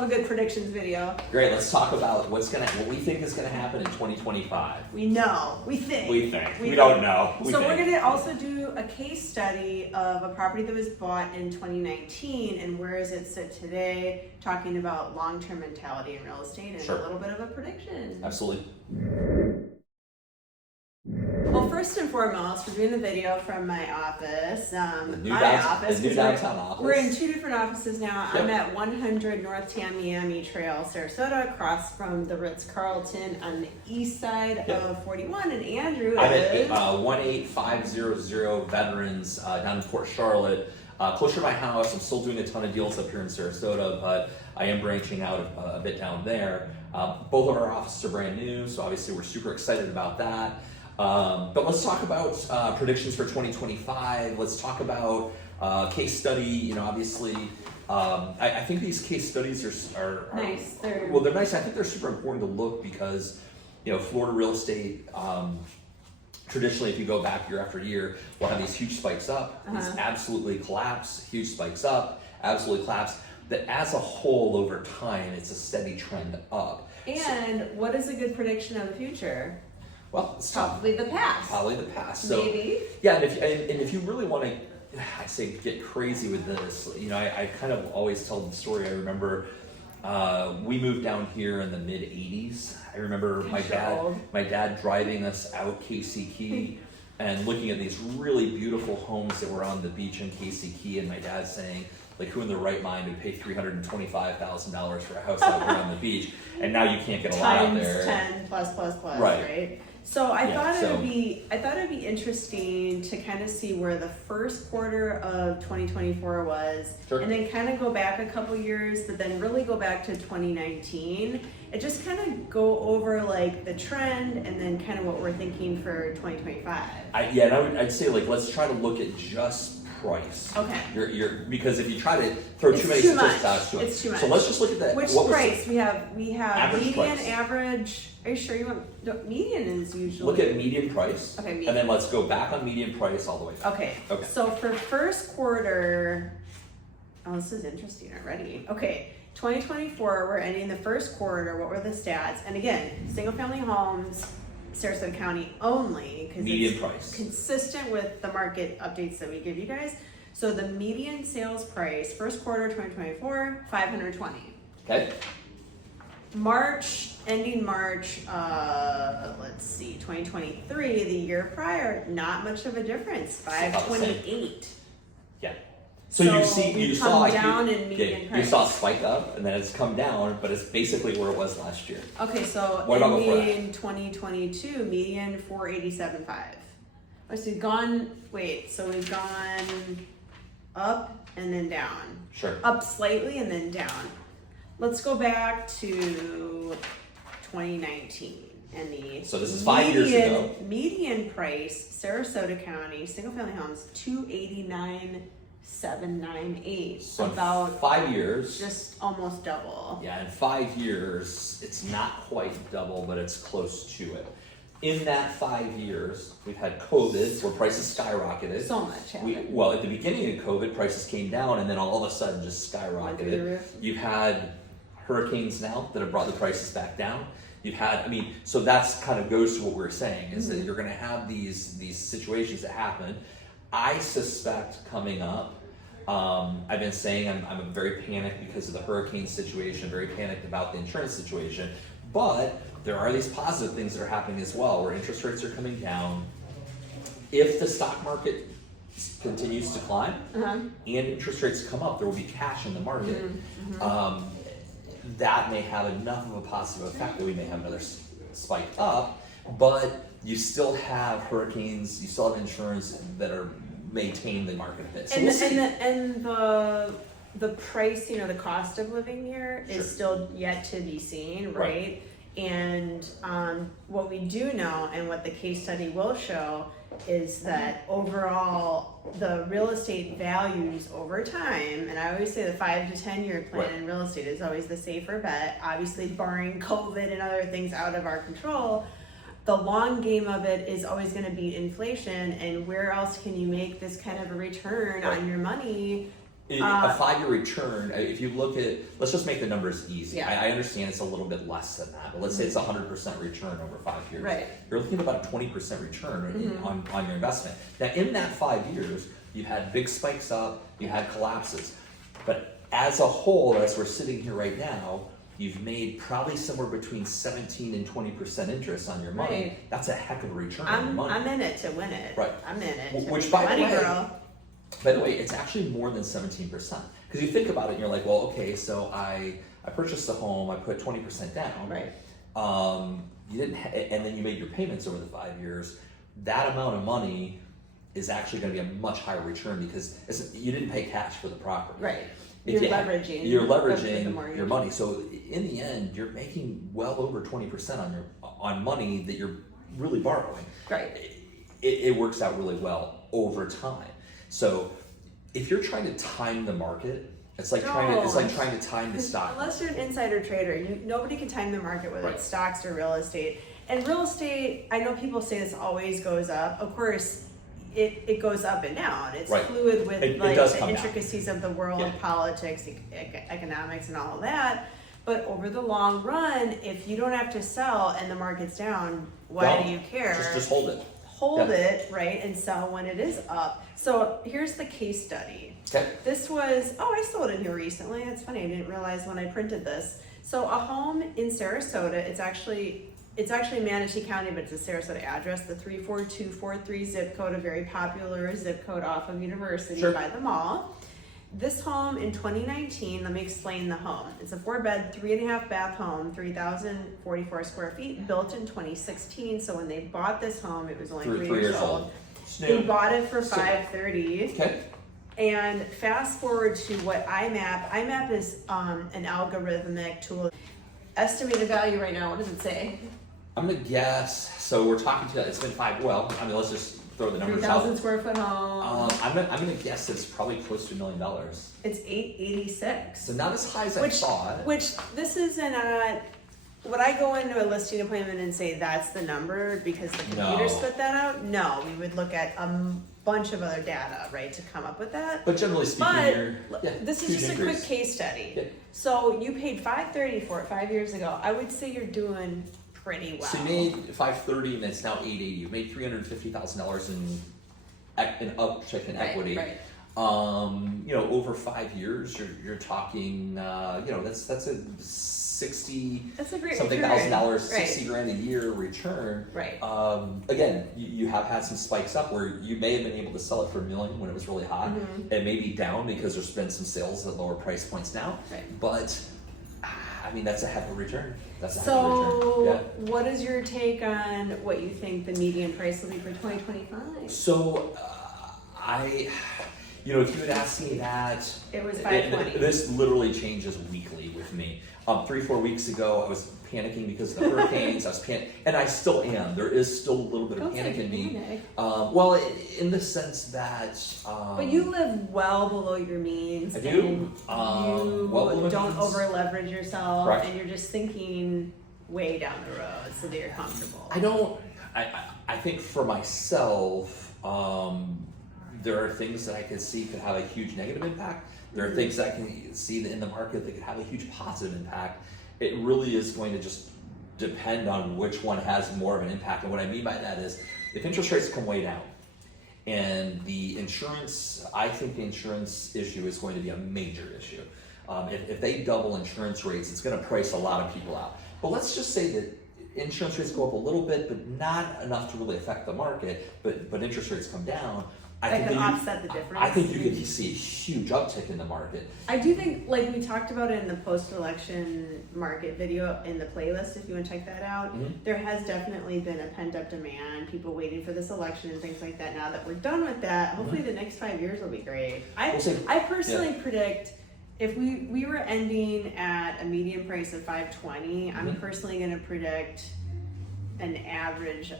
love a good predictions video. Great. Let's talk about what we think is gonna happen in 2025. We know. We think. We don't know. We're gonna also do a case study of a property that was bought in 2019 and where does it sit today, talking about long-term mentality in real estate and a little bit of a prediction. Absolutely. Well, first and foremost, we're doing the video from my office. The new downtown office. We're in 2 different offices now. Yep. I'm at 100 North Tamiami Trail, Sarasota, across from the Ritz-Carlton on the east side of 41. And Andrew I'm is... at 18500 Veterans down in Port Charlotte. Closer to my house. I'm still doing a ton of deals up here in Sarasota, but I am branching out a bit down there. Both of our offices are brand new, so obviously we're super excited about that. But let's talk about predictions for 2025. Let's talk about case study. You know, obviously, I think these case studies are nice. They're nice. I think they're super important to look because, you know, Florida real estate, traditionally, if you go back year after year, we'll have these huge spikes up. It's absolutely collapse, huge spikes up, absolutely collapse. That as a whole over time, it's a steady trend up. And what is a good prediction of the future? Well, it's probably the past. Probably the past. So, maybe. Yeah, and if you really want to, I say get crazy with this. You know, I kind of always tell the story. I remember we moved down here in the mid '80s. I remember my dad driving us out Casey Key and looking at these really beautiful homes that were on the beach in Casey Key, and my dad saying, like, who in their right mind would pay $325,000 for a house out here on the beach? And now you can't get a lot out there. Times 10 plus, right? So I thought it'd be interesting to kind of see where the first quarter of 2024 was, and then kind of go back a couple years, but then really go back to 2019 and just kind of go over like the trend and then kind of what we're thinking for 2025. I'd say, like, let's try to look at just price. Okay. Because if you try to throw too many statistics to it, it's too much. So let's just look at that. Which price? We have average median, price. average. Are you sure you want median? Is usually look at median price. Okay, median. And then let's go back on median price all the way down. Okay. So for first quarter, this is interesting already. Okay, 2024. We're ending the first quarter. What were the stats? And again, single family homes, Sarasota County only, because median price consistent with the market updates that we give you guys. So the median sales price first quarter 2024, 520. Okay. Ending March, let's see, 2023, the year prior, not much of a difference, 528. Yeah. So you saw down in median price. You saw a spike up, and then it's come down, but it's basically where it was last year. Okay, so in 2022, median 487.5. So we've gone up and then down. Sure. Up slightly and then down. Let's go back to 2019 and so this is 5 years ago. Median price, Sarasota County, single family homes, 289,798. So about 5 years, just almost double. Yeah, in 5 years, it's not quite double, but it's close to it. In that 5 years, we've had COVID, where prices skyrocketed. So much happened. Well, at the beginning of COVID, prices came down, and then all of a sudden just skyrocketed. You've had hurricanes now that have brought the prices back down. You've had, so that's kind of goes to what we're saying, is that you're going to have these situations that happen. I suspect coming up, I've been saying I'm very panicked because of the hurricane situation, very panicked about the insurance situation, but there are these positive things that are happening as well, where interest rates are coming down. If the stock market continues to climb and interest rates come up, there will be cash in the market. That may have enough of a positive effect that we may have another spike up, but you still have hurricanes, you still have insurance that are maintain the market a bit. So the price, the cost of living here is still yet to be seen, right? And what we do know, and what the case study will show, is that overall the real estate values over time, and I always say the 5 to 10 year plan in real estate is always the safer bet, obviously barring COVID and other things out of our control. The long game of it is always going to beat inflation, and where else can you make this kind of a return on your money A 5-year return, if you look at, let's just make the numbers easy. Yeah. I understand it's a little bit less than that, but let's say it's 100% return over 5 years. Right. You're looking at about a 20% return on your investment. Now, in that 5 years, you've had big spikes up, you had collapses. But as a whole, as we're sitting here right now, you've made probably somewhere between 17 and 20% interest on your money. Right. That's a heck of a return on your money. I'm in it to win it. Right. I'm in it. To Which, win by the money, way, girl. By the way, it's actually more than 17%. Because you think about it and you're like, well, okay, so I purchased a home, I put 20% down. Right. You didn't, and then you made your payments over the 5 years. That amount of money is actually going to be a much higher return because you didn't pay cash for the property. Right. You're leveraging the mortgage. your money. So in the end, you're making well over 20% on money that you're really borrowing. Right. It works out really well over time. So if you're trying to time the market, it's like trying to time the stock. Unless you're an insider trader, nobody can time the market, whether it's stocks or real estate. And real estate, I know people say this always goes up. Of course, it goes up and down. It's fluid with the intricacies of the world, politics, economics, and all of that. But over the long run, if you don't have to sell and the market's down, why do you care? Just hold it. Hold it, right, and sell when it is up. So here's the case study. Okay. This was, I sold it here recently. It's funny, I didn't realize when I printed this. So a home in Sarasota, it's actually Manatee County, but it's a Sarasota address, the 34243 zip code, a very popular zip code off of University by the mall. This home in 2019, let me explain the home. It's a 4-bed, 3.5 bath home, 3,044 square feet, built in 2016. So when they bought this home, it was only 3 years old. They bought it for $530. Okay. And fast forward to what IMAP is an algorithmic tool. Estimated value right now, what does it say? I'm gonna guess. So we're talking to. It's been let's just throw the numbers out. 3,000 square foot home. I'm gonna guess it's probably close to $1 million. It's 886. So not as high as I thought. Which this isn't a. Would I go into a listing appointment and say that's the number because the computer spit that out? No, we would look at a bunch of other data, right, to come up with that. But generally speaking, this is just a quick case study. Yeah. So you paid $530 for it 5 years ago. I would say you're doing pretty well. So you made $530 and it's now $880. You made $350,000 in uptick in equity. Right. Over 5 years, you're talking. That's a 60 something thousand dollars, $60,000 a year return. Right. Again, you have had some spikes up where you may have been able to sell it for $1 million when it was really hot. It may be down because there's been some sales at lower price points now. Right. But that's a heck of a return. What is your take on what you think the median price will be for 2025? So, if you had asked me that, it was $520. This literally changes weekly with me. 3-4 weeks ago, I was panicking because of the hurricanes. And I still am. There is still a little bit of panic in me. In the sense that. But you live well below your means. I do. You don't over leverage yourself, Correct. And you're just thinking way down the road so that you're comfortable. I think for myself, there are things that I could see could have a huge negative impact. There are things that I can see in the market that could have a huge positive impact. It really is going to just depend on which one has more of an impact. And what I mean by that is if interest rates come way down and I think the insurance issue is going to be a major issue. If they double insurance rates, it's going to price a lot of people out. But let's just say that insurance rates go up a little bit, but not enough to really affect the market, but interest rates come down. I think offset the difference. I think you could see a huge uptick in the market. I do think, like we talked about it in the post-election market video in the playlist, if you want to check that out, there has definitely been a pent-up demand, people waiting for this election and things like that. Now that we're done with that, hopefully the next 5 years will be great. I personally predict if we were ending at a median price of $520, I'm personally going to predict an average,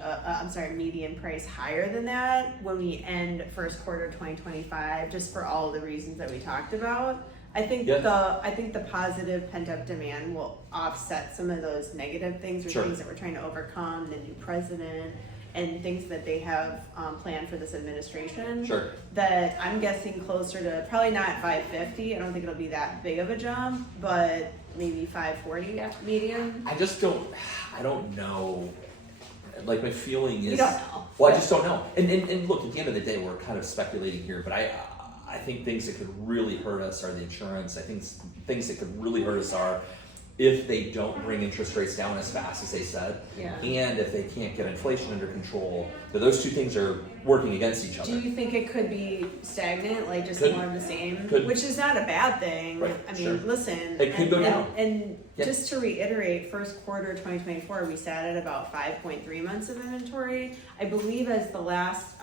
median price higher than that when we end first quarter 2025, just for all the reasons that we talked about. I think the positive pent-up demand will offset some of those negative things or things that we're trying to overcome, the new president and things that they have planned for this administration. Sure. That I'm guessing closer to probably not 550. I don't think it'll be that big of a jump, but maybe 540 median. I don't know. Like my feeling is, We don't know. well, I just don't know. And look, at the end of the day, we're kind of speculating here, but I think things that could really hurt us are the insurance. I think things that could really hurt us are if they don't bring interest rates down as fast as they said, and if they can't get inflation under control. So those two things are working against each other. Do you think it could be stagnant, like just Could. more of the same? Could. Which is not a bad thing. Right, I mean, sure. listen. It could go down. And Yeah. just to reiterate, first quarter 2024, we sat at about 5.3 months of inventory. I believe as the last,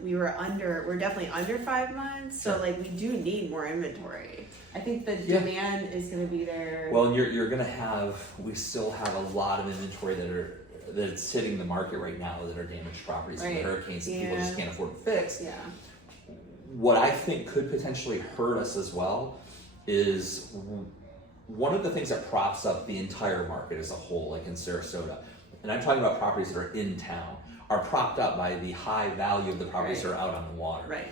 we're definitely under 5 months. So like we do need more inventory. I think the demand is going to be there. Well, and you're going to we still have a lot of inventory that's hitting the market right now that are damaged properties from the hurricanes that people just can't afford to fix. Yeah. What I think could potentially hurt us as well is one of the things that props up the entire market as a whole, like in Sarasota, and I'm talking about properties that are in town, are propped up by the high value of the properties that are out on the water. Right.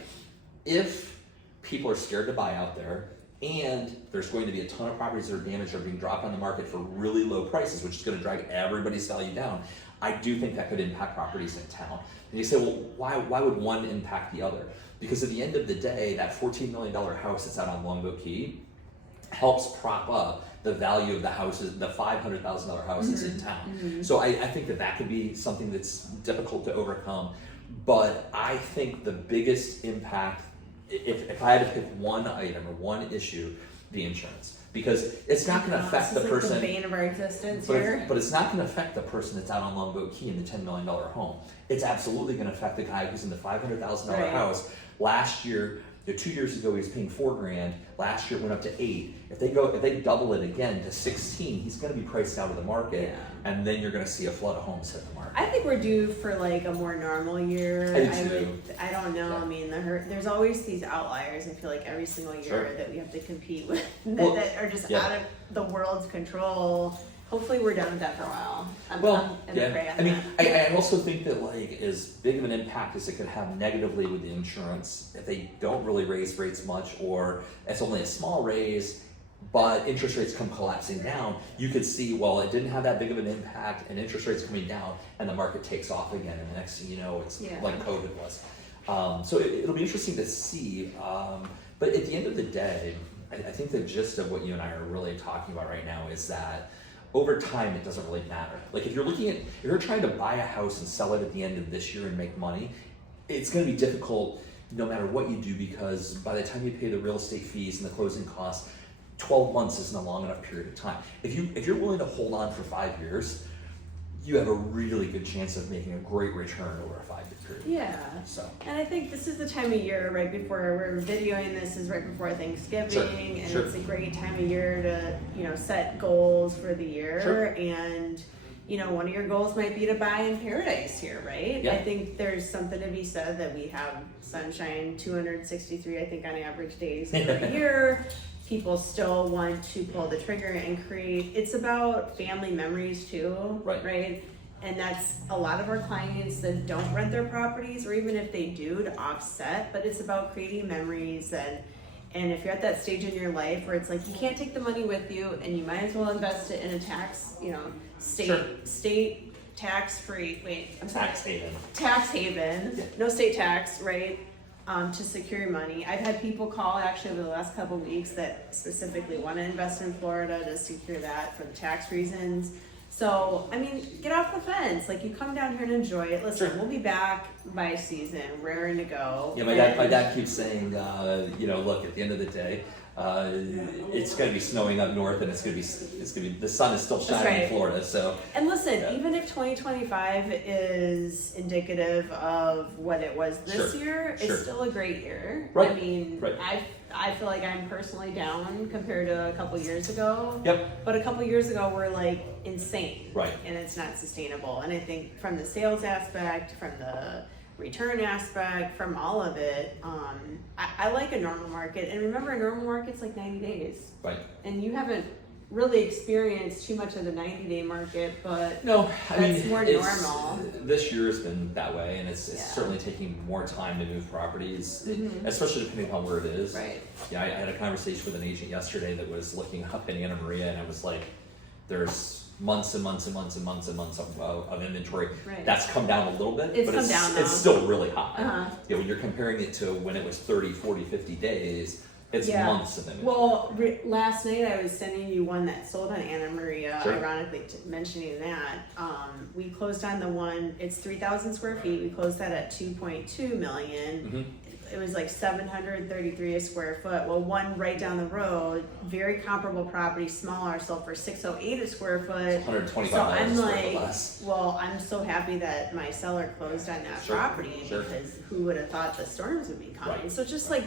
If people are scared to buy out there, and there's going to be a ton of properties that are damaged or being dropped on the market for really low prices, which is going to drag everybody's value down, I do think that could impact properties in town. And you say, well, why would one impact the other? Because at the end of the day, that $14 million house that's out on Longboat Key helps prop up the value of the houses, the $500,000 house that's in town. Mm-hmm. So I think that could be something that's difficult to overcome. But I think the biggest impact, if I had to pick one item or one issue, the insurance, because it's not going to affect the person. This is the bane of our existence here. But it's not going to affect the person that's out on Longboat Key in the $10 million home. It's absolutely going to affect the guy who's in the $500,000 house. Last year, 2 years ago, he was paying $4,000. Last year, it went up to $8,000. If they double it again to $16,000, he's going to be priced out of the market, and then you're going to see a flood of homes hit the market. I think we're due for like a more normal year. I don't know. Yeah. I mean, there's always these outliers. I feel like every single year that we have to compete with that are just out of the world's control. Hopefully, we're done with that for a while. I mean, I also think that like as big of an impact as it could have negatively with the insurance, if they don't really raise rates much, or it's only a small raise, but interest rates come collapsing down, you could see, well, it didn't have that big of an impact, and interest rates coming down, and the market takes off again, and the next thing you know, it's like COVID was. So it'll be interesting to see. But at the end of the day, I think the gist of what you and I are really talking about right now is that over time, it doesn't really matter. Like if you're trying to buy a house and sell it at the end of this year and make money, it's going to be difficult no matter what you do, because by the time you pay the real estate fees and the closing costs, 12 months isn't a long enough period of time. If you're willing to hold on for 5 years, you have a really good chance of making a great return over a 5-year period. Yeah. So. And I think this is the time of year right before we're videoing this is right before Thanksgiving, and it's a great time of year to set goals for the year. And one of your goals might be to buy in paradise here, right? Yeah. I think there's something to be said that we have sunshine 263, I think, on average days per year. People still want to pull the trigger and create. It's about family memories too, right? And that's a lot of our clients that don't rent their properties, or even if they do, to offset. But it's about creating memories, and if you're at that stage in your life where it's like you can't take the money with you, and you might as well invest it in a tax, state tax free. Tax haven, no state tax, right? To secure your money. I've had people call actually over the last couple of weeks that specifically want to invest in Florida to secure that for the tax reasons. So, I mean, get off the fence. Like, you come down here and enjoy it. Listen, we'll be back by season, raring to go. Yeah, my dad keeps saying, look, at the end of the day, it's going to be snowing up north, and it's going to be the sun is still shining in Florida. So, and listen, even if 2025 is indicative of what it was this year, it's still a great year. Right. I mean, I feel like I'm personally down compared to a couple years ago. Yep. But a couple years ago we're like insane. Right. And it's not sustainable. And I think from the sales aspect, from the return aspect, from all of it, I like a normal market. And remember, a normal market's like 90 days. Right. And you haven't really experienced too much of the 90-day market, but No, I mean, that's more it's, normal. this year has been that way, and it's Yeah. certainly taking more time to move properties, Mhm. especially depending upon where it is. Right. Yeah, I had a conversation with an agent yesterday that was looking up in Anna Maria, and I was like, there's months and months and months and months and months of inventory. Right. That's come down a little bit, It's but come down, though. it's still really high. Uh-huh. You know, when you're comparing it to when it was 30, 40, 50 days, it's Yeah. months of inventory. Well, last night I was sending you one that sold on Anna Maria, Sure. ironically mentioning that. We closed on the one, it's 3,000 square feet, we closed that at 2.2 million. Mhm. It was like 733 a square foot. Well, one right down the road, very comparable property, smaller, sold for 608 a square foot. $125 So I'm a square like, foot less. well, I'm so happy that my seller closed on that Sure, property sure. because who would have thought the storms would be coming? Right. So just like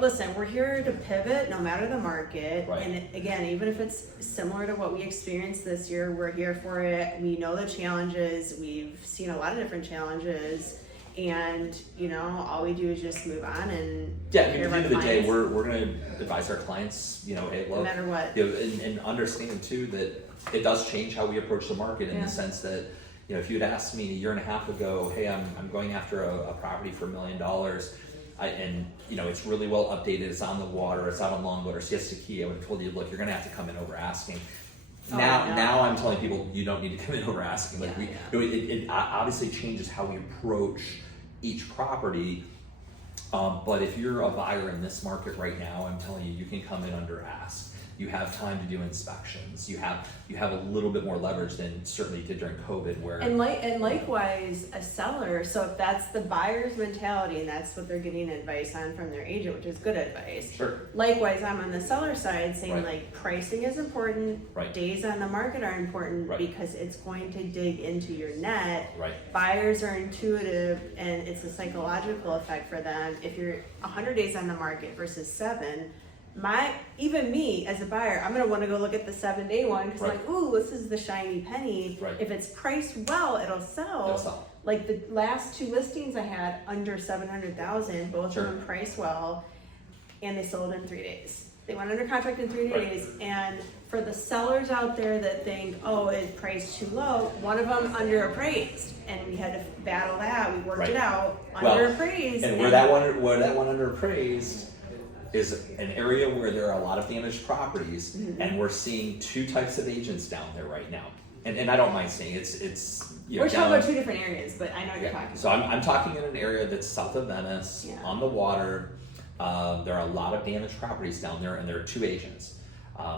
listen, we're here to pivot no matter the market. Right. And again, even if it's similar to what we experienced this year, we're here for it. We know the challenges. We've seen a lot of different challenges. And, all we do is just move on and Yeah, I mean, hear at the end of our the day, clients, we're going to advise our clients, hey, no look, matter what. and understand too that it does change how we approach the market in Yeah. the sense that, if you'd asked me a year and a half ago, hey, I'm going after a property for $1 million, it's really well updated, it's on the water, it's out on Longboat or Siesta Key, I would have told you, look, you're going to have to come in over asking. Oh, Now I'm telling people you don't need to come in over asking. Like Yeah, it obviously changes how we approach each property. But if you're a buyer in this market right now, I'm telling you, you can come in under ask. You have time to do inspections. You have a little bit more leverage than certainly did during COVID, where And likewise, a seller. So if that's the buyer's mentality, and that's what they're getting advice on from their agent, which is good advice. Sure. Likewise, I'm on the seller side saying Right. like pricing is important. Right. Days on the market are important Right. because it's going to dig into your net. Right. Buyers are intuitive, and it's a psychological effect for them. If you're 100 days on the market versus 7. Even me as a buyer, I'm gonna want to go look at the 7-day one because Right. I'm like, ooh, this is the shiny penny. Right. If it's priced well, it'll sell. That's all. Like the last 2 listings I had under 700,000, both Sure. of them priced well, and they sold in 3 days. They went under contract in 3 Right. days, and for the sellers out there that think, oh, it priced too low, one of them underappraised, and we had to battle that. We worked Right. it out, Well, underappraised, and where that one underappraised is an area where there are a lot of damaged properties, Mm-hmm. and we're seeing 2 types of agents down there right now. And I don't mind saying it's We're talking down, about 2 different areas, but I know what you're talking about. So I'm talking in an area that's south of Venice, Yeah. on the water. There are a lot of damaged properties down there, and there are 2 agents.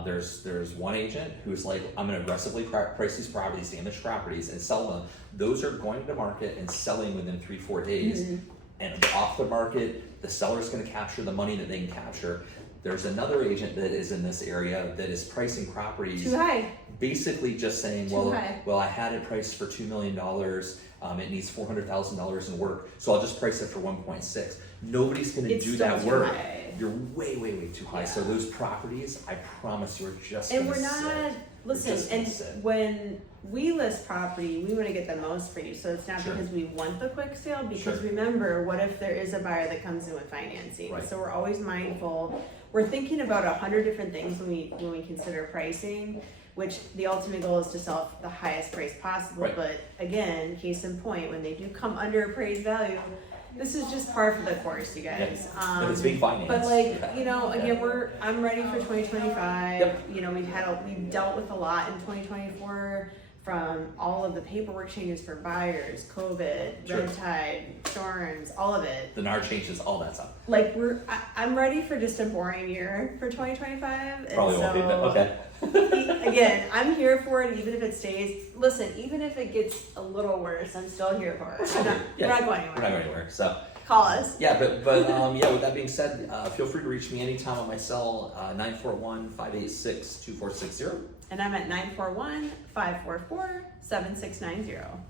There's one agent who's like, I'm going to aggressively price these properties, damaged properties, and sell them. Those are going to market and selling within 3-4 days. Mm-hmm. And off the market, the seller's going to capture the money that they can capture. There's another agent that is in this area that is pricing properties Too high. basically just saying, Too high. well, I had it priced for $2 million. It needs $400,000 in work, so I'll just price it for 1.6. Nobody's going to It's do still that too work. high. You're way, way, way too high. Yeah. So those properties, I promise you, are just And gonna we're not, sit. listen, just and gonna sit. when we list property, we wanna get the most for you, so it's not Sure. because we want the quick sale, because Sure. remember, what if there is a buyer that comes in with financing? Right. So we're always mindful, we're thinking about 100 different things when we consider pricing, which the ultimate goal is to sell the highest price possible, Right. but again, case in point, when they do come under appraised value, this is just par for the course, you guys. If it's being financed. But again, I'm ready for 2025. Yep. We've dealt with a lot in 2024 from all of the paperwork changes for buyers, COVID, Sure. red tide, storms, all of it. The NAR changes, all that stuff. I'm ready for just a boring year for 2025. And Probably won't be, but okay. Again, I'm here for it, even if it stays. Listen, even if it gets a little worse, I'm still here for it. We're not going We're not going anywhere. anywhere. So Call us. yeah, but yeah. With that being said, feel free to reach me anytime on my cell 941-586-2460. And I'm at 941-544-7690.